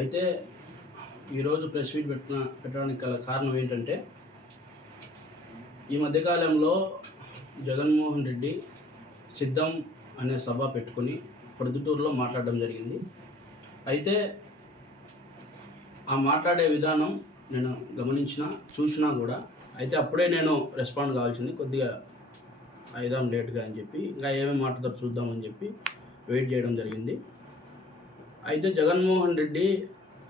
అయితే ఈరోజు press meet పెట్టడానికి గల కారణం ఏంటంటే, ఈ మధ్యకాలంలో జగన్మోహన్ రెడ్డి సిద్ధం అనే సభ పెట్టుకొని ప్రొద్దుటూరులో మాట్లాడడం జరిగింది. అయితే ఆ మాట్లాడే విధానం నేను చూసినా కూడా అయితే అప్పుడే నేను రెస్పాండ్ కావాల్సింది, కొద్దిగా అయిదాం లేట్గా అని చెప్పి, ఇంకా ఏమేమి మాట్లాడతారో చూద్దామని చెప్పి వెయిట్ చేయడం జరిగింది. అయితే జగన్మోహన్ రెడ్డి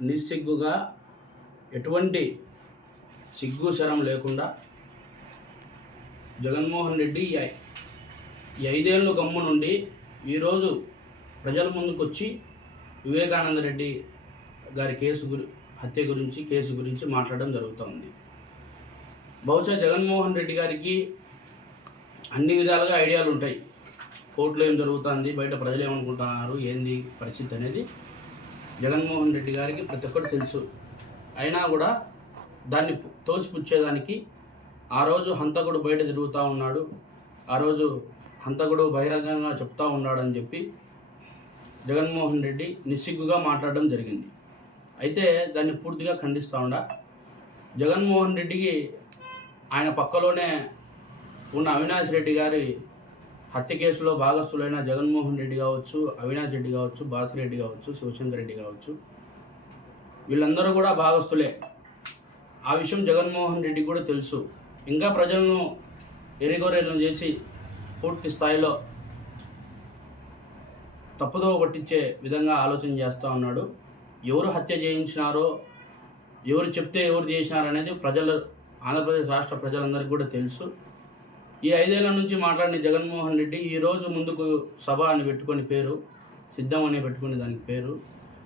నిస్సిగ్గుగా, ఎటువంటి సిగ్గు శరం లేకుండా జగన్మోహన్ రెడ్డి ఈ 5 ఏళ్ళు గమ్ము నుండి ఈరోజు ప్రజల ముందుకు వచ్చి వివేకానంద రెడ్డి గారి హత్య గురించి కేసు గురించి మాట్లాడడం జరుగుతుంది. బహుశా జగన్మోహన్ రెడ్డి గారికి అన్ని విధాలుగా ఐడియాలు ఉంటాయి. కోర్టులో ఏం జరుగుతుంది, బయట ప్రజలు ఏమనుకుంటున్నారు, ఏంది పరిస్థితి అనేది జగన్మోహన్ రెడ్డి గారికి ప్రతి ఒక్కటి తెలుసు. అయినా కూడా దాన్ని తోసిపుచ్చేదానికి ఆ రోజు హంతకుడు బయట తిరుగుతూ ఉన్నాడు, ఆ రోజు హంతకుడు బహిరంగంగా చెప్తా ఉన్నాడని చెప్పి జగన్మోహన్ రెడ్డి నిస్సిగ్గుగా మాట్లాడడం జరిగింది. అయితే దాన్ని పూర్తిగా ఖండిస్తూ ఉండా, జగన్మోహన్ రెడ్డికి ఆయన పక్కలోనే ఉన్న అవినాష్ రెడ్డి గారి హత్య కేసులో భాగస్థులైన జగన్మోహన్ రెడ్డి కావచ్చు, అవినాష్ రెడ్డి కావచ్చు, బాసిరెడ్డి కావచ్చు, శివశంకర్ రెడ్డి కావచ్చు, వీళ్ళందరూ కూడా భాగస్థులే. ఆ విషయం జగన్మోహన్ రెడ్డికి కూడా తెలుసు. ఇంకా ప్రజలను ఎరిగొరేలను చేసి పూర్తి స్థాయిలో తప్పుదో పట్టించే విధంగా ఆలోచన చేస్తూ ఉన్నాడు. ఎవరు హత్య చేయించినారో, ఎవరు చెప్తే ఎవరు చేసినారో అనేది ఆంధ్రప్రదేశ్ రాష్ట్ర ప్రజలందరికీ కూడా తెలుసు. ఈ 5 ఏళ్ల నుంచి మాట్లాడిన జగన్మోహన్ రెడ్డి ఈరోజు ముందుకు సభ అని పెట్టుకొని పేరు, సిద్ధం అని పెట్టుకుని దానికి పేరు,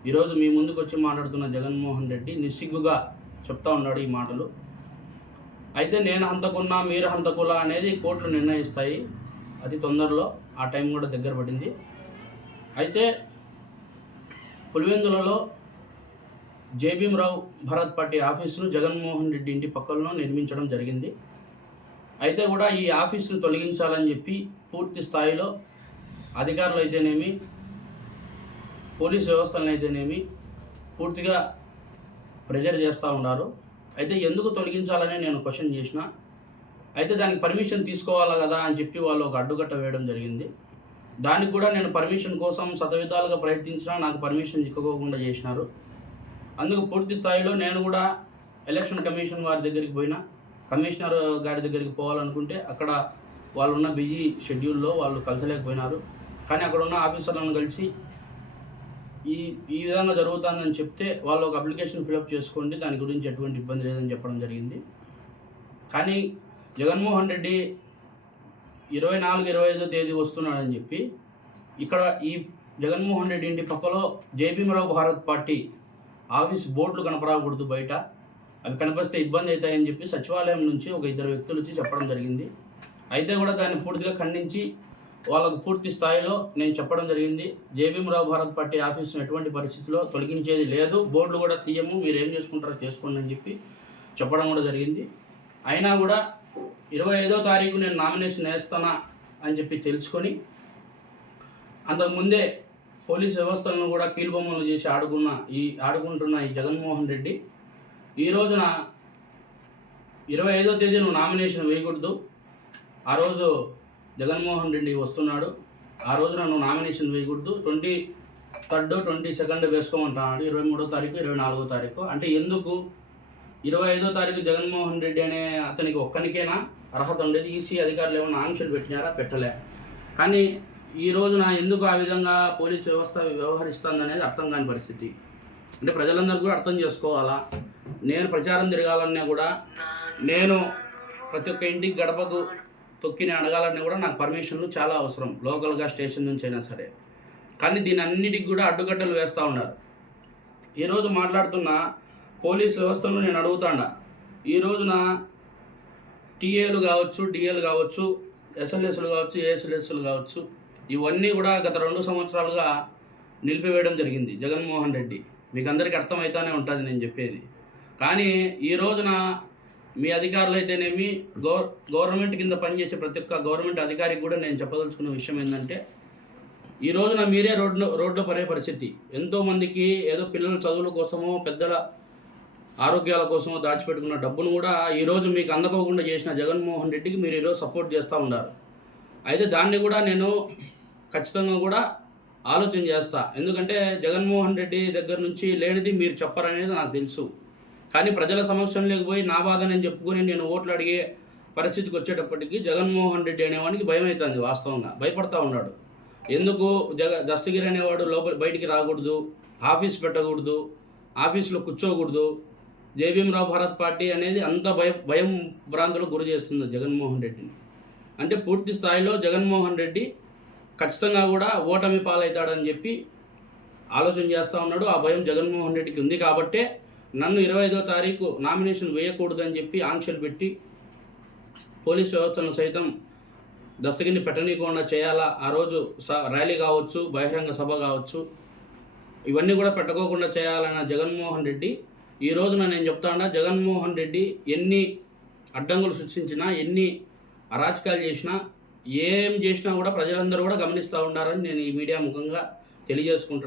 ఈరోజు మీ ముందుకు వచ్చి మాట్లాడుతున్న జగన్మోహన్ రెడ్డి నిస్సిగ్గుగా చెప్తా ఉన్నాడు ఈ మాటలు. అయితే నేను హంతకున్నా, మీరు హంతకులా అనేది కోర్టులు నిర్ణయిస్తాయి అతి తొందరలో. ఆ టైం కూడా దగ్గర పడింది. అయితే పులివెందులలో జేబీఎంరావు భరత్ పార్టీ ఆఫీసును జగన్మోహన్ రెడ్డి ఇంటి పక్కన నిర్మించడం జరిగింది. అయితే కూడా ఈ ఆఫీసును తొలగించాలని చెప్పి పూర్తి స్థాయిలో అధికారులు అయితేనేమి, పోలీస్ వ్యవస్థలను అయితేనేమి పూర్తిగా ప్రెజర్ చేస్తూ ఉన్నారు. అయితే ఎందుకు తొలగించాలని నేను క్వశ్చన్ చేసిన, అయితే దానికి పర్మిషన్ తీసుకోవాలా కదా అని చెప్పి వాళ్ళు ఒక అడ్డుకట్ట వేయడం జరిగింది. దానికి కూడా నేను పర్మిషన్ కోసం శతవిధాలుగా ప్రయత్నించినా నాకు పర్మిషన్ చిక్కకోకుండా చేసినారు. అందుకు పూర్తి స్థాయిలో నేను కూడా ఎలక్షన్ కమిషన్ వారి దగ్గరికి పోయినా, కమిషనర్ గారి దగ్గరికి పోవాలనుకుంటే అక్కడ వాళ్ళు ఉన్న బిజీ షెడ్యూల్లో వాళ్ళు కలిసలేకపోయినారు. కానీ అక్కడ ఉన్న ఆఫీసర్లను కలిసి ఈ విధంగా జరుగుతుందని చెప్తే వాళ్ళు ఒక అప్లికేషన్ ఫిలప్ చేసుకోండి, దాని గురించి ఎటువంటి ఇబ్బంది లేదని చెప్పడం జరిగింది. కానీ జగన్మోహన్ రెడ్డి 24-25 తేదీ వస్తున్నాడని చెప్పి ఇక్కడ ఈ జగన్మోహన్ రెడ్డి ఇంటి పక్కలో జేబీఎంరావు భారత్ పార్టీ ఆఫీస్ బోర్డులు కనపడకూడదు, బయట అవి కనిపిస్తే ఇబ్బంది అవుతాయని చెప్పి సచివాలయం నుంచి ఒక 2 వ్యక్తులు వచ్చి చెప్పడం జరిగింది. అయితే కూడా దాన్ని పూర్తిగా ఖండించి వాళ్ళకు పూర్తి స్థాయిలో నేను చెప్పడం జరిగింది, జేబీఎంరావు భారత్ పార్టీ ఆఫీసును ఎటువంటి పరిస్థితిలో తొలగించేది లేదు, బోర్డులు కూడా తీయము, మీరు ఏం చేసుకుంటారో చేసుకోండి అని చెప్పి చెప్పడం కూడా జరిగింది. అయినా కూడా 25వ తారీఖు నేను నామినేషన్ వేస్తానా అని చెప్పి తెలుసుకొని అంతకుముందే పోలీస్ వ్యవస్థలను కూడా కీలుబొమ్మలు చేసి ఆడుకుంటున్న ఈ జగన్మోహన్ రెడ్డి ఈ రోజున 25వ తేదీ నువ్వు నామినేషన్ వేయకూడదు, ఆ రోజు జగన్మోహన్ రెడ్డి వస్తున్నాడు, ఆ రోజున నువ్వు నామినేషన్ వేయకూడదు, 23rd 22nd వేసుకోమంటున్నాడు, 23వ తారీఖు 24వ తారీఖు. అంటే ఎందుకు 25వ తారీఖు జగన్మోహన్ రెడ్డి అనే అతనికి ఒక్కనికైనా అర్హత ఉండేది? ఈసీ అధికారులు ఏమైనా ఆంక్షలు పెట్టినారా? పెట్టలే. కానీ ఈ రోజున ఎందుకు ఆ విధంగా పోలీస్ వ్యవస్థ వ్యవహరిస్తుంది అనేది అర్థం కాని పరిస్థితి. అంటే ప్రజలందరూ కూడా అర్థం చేసుకోవాలా. నేను ప్రచారం తిరగాలన్నా కూడా, నేను ప్రతి ఒక్క ఇంటికి గడపకు తొక్కిని అడగాలన్నా కూడా నాకు పర్మిషన్లు చాలా అవసరం, లోకల్గా స్టేషన్ నుంచి అయినా సరే. కానీ దీని అన్నిటికి కూడా అడ్డుకట్టలు వేస్తూ ఉన్నారు. ఈరోజు మాట్లాడుతున్న పోలీస్ వ్యవస్థను నేను అడుగుతాడా, ఈ రోజున టీఏలు కావచ్చు, డిఏలు కావచ్చు, ఎస్ఎల్ఎస్లు కావచ్చు, ఏఎస్ఎల్ఎస్లు కావచ్చు, ఇవన్నీ కూడా గత 2 సంవత్సరాలుగా నిలిపివేయడం జరిగింది జగన్మోహన్ రెడ్డి. మీకు అందరికీ అర్థమవుతానే ఉంటుంది నేను చెప్పేది. కానీ ఈ రోజున మీ అధికారులు అయితేనేమి, గవర్నమెంట్ కింద పనిచేసే ప్రతి ఒక్క గవర్నమెంట్ అధికారికి కూడా నేను చెప్పదలుచుకున్న విషయం ఏంటంటే, ఈ రోజున మీరే రోడ్లో పడే పరిస్థితి. ఎంతోమందికి ఏదో పిల్లల చదువుల కోసమో పెద్దల ఆరోగ్యాల కోసమో దాచిపెట్టుకున్న డబ్బును కూడా ఈరోజు మీకు అందకోకుండా చేసిన జగన్మోహన్ రెడ్డికి మీరు ఈరోజు సపోర్ట్ చేస్తూ ఉన్నారు. అయితే దాన్ని కూడా నేను ఖచ్చితంగా కూడా ఆలోచన చేస్తా. ఎందుకంటే జగన్మోహన్ రెడ్డి దగ్గర నుంచి లేనిది మీరు చెప్పరనేది నాకు తెలుసు. కానీ ప్రజల సమక్షంలోకి పోయి నా బాధ నేను చెప్పుకొని నేను ఓట్లు అడిగే పరిస్థితికి వచ్చేటప్పటికి జగన్మోహన్ రెడ్డి అనేవాడికి భయం అవుతుంది. వాస్తవంగా భయపడతా ఉన్నాడు. ఎందుకు దస్తగిరి అనేవాడు బయటికి రాకూడదు, ఆఫీస్ పెట్టకూడదు, ఆఫీసులో కూర్చోకూడదు, జేబీఎంరావు భారత్ పార్టీ అనేది అంత భయం భ్రాంతులకు గురి చేస్తుంది జగన్మోహన్ రెడ్డిని. అంటే పూర్తి స్థాయిలో జగన్మోహన్ రెడ్డి ఖచ్చితంగా కూడా ఓటమి పాలవుతాడని చెప్పి ఆలోచన చేస్తూ ఉన్నాడు. ఆ భయం జగన్మోహన్ రెడ్డికి ఉంది కాబట్టే నన్ను 25వ తారీఖు నామినేషన్ వేయకూడదని చెప్పి ఆంక్షలు పెట్టి పోలీస్ వ్యవస్థను సైతం దస్తగిరిని పెట్టనీయకుండా చేయాలా. ఆ రోజు ర్యాలీ కావచ్చు, బహిరంగ సభ కావచ్చు, ఇవన్నీ కూడా పెట్టకోకుండా చేయాలన్న జగన్మోహన్ రెడ్డి ఈ రోజున నేను చెప్తా ఉన్నా, జగన్మోహన్ రెడ్డి ఎన్ని అడ్డంకులు సృష్టించినా, ఎన్ని అరాచకాలు చేసినా, ఏం చేసినా కూడా ప్రజలందరూ కూడా గమనిస్తూ ఉన్నారని నేను ఈ మీడియా ముఖంగా తెలియజేసుకుంటున్నాను.